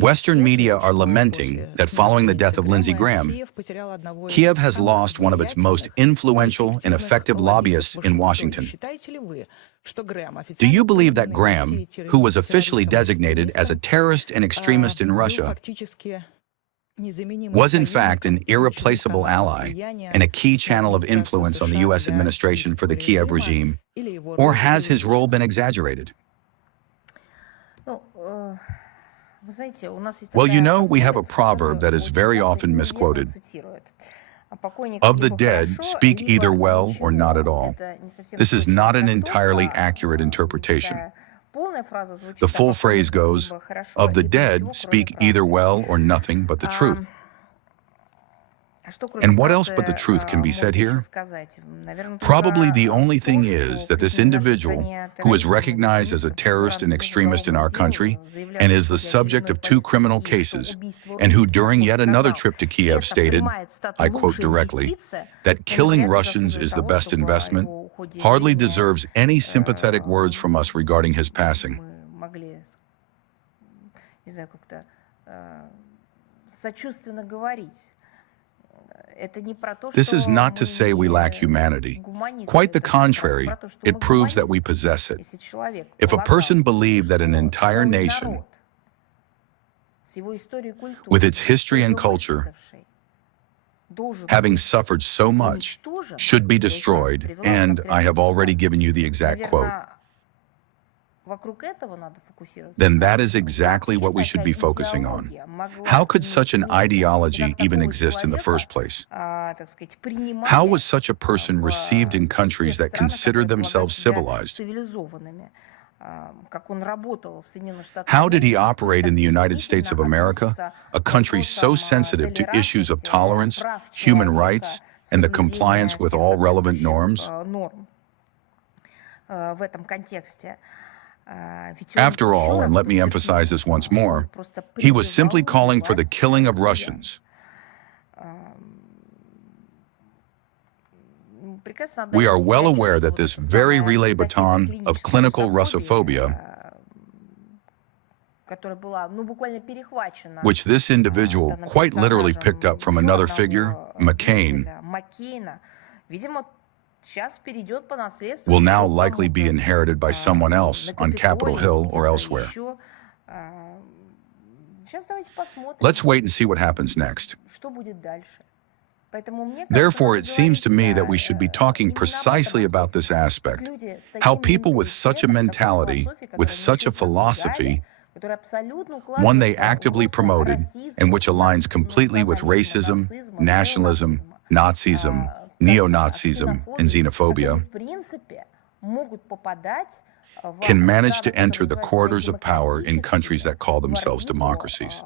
Western media are lamenting that following the death of Lindsey Graham, Kiev has lost one of its most influential and effective lobbyists in Washington. Do you believe that Graham, who was officially designated as a terrorist and extremist in Russia, was in fact an irreplaceable ally and a key channel of influence on the U.S. administration for the Kiev regime, or has his role been exaggerated? Well, you know, we have a proverb that is very often misquoted. Of the dead, speak either well or not at all. This is not an entirely accurate interpretation. The full phrase goes, of the dead, speak either well or nothing but the truth. And what else but the truth can be said here? Probably the only thing is that this individual, who is recognized as a terrorist and extremist in our country, and is the subject of 2 criminal cases, and who during yet another trip to Kiev stated, I quote directly, that killing Russians is the best investment, hardly deserves any sympathetic words from us regarding his passing. This is not to say we lack humanity. Quite the contrary, it proves that we possess it. If a person believed that an entire nation, with its history and culture, having suffered so much, should be destroyed, and I have already given you the exact quote, then that is exactly what we should be focusing on. How could such an ideology even exist in the first place? How was such a person received in countries that consider themselves civilized? How did he operate in the United States of America, a country so sensitive to issues of tolerance, human rights, and the compliance with all relevant norms? After all, and let me emphasize this once more, he was simply calling for the killing of Russians. We are well aware that this very relay baton of clinical Russophobia, which this individual quite literally picked up from another figure, McCain, will now likely be inherited by someone else on Capitol Hill or elsewhere. Let's wait and see what happens next. Therefore, it seems to me that we should be talking precisely about this aspect, how people with such a mentality, with such a philosophy, one they actively promoted, and which aligns completely with racism, nationalism, Nazism, neo-Nazism, and xenophobia, can manage to enter the corridors of power in countries that call themselves democracies.